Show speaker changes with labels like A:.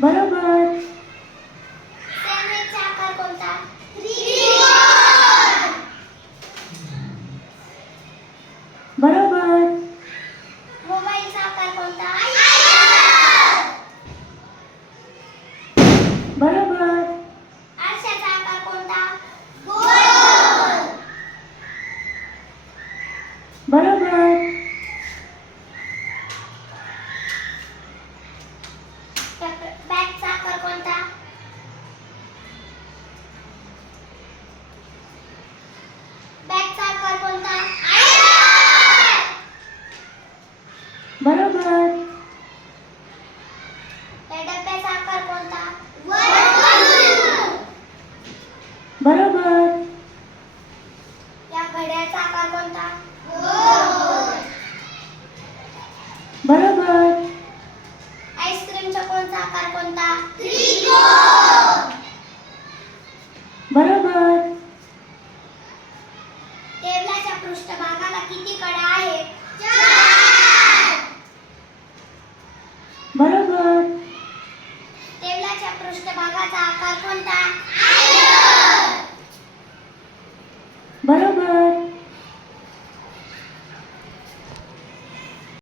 A: bye बरोबर. बरोबर. बरोबर.
B: आईस्क्रीमचा कोणता आकार कोणता?
A: बरोबर.
B: टेबलाच्या पृष्ठभागाला किती バラバラ。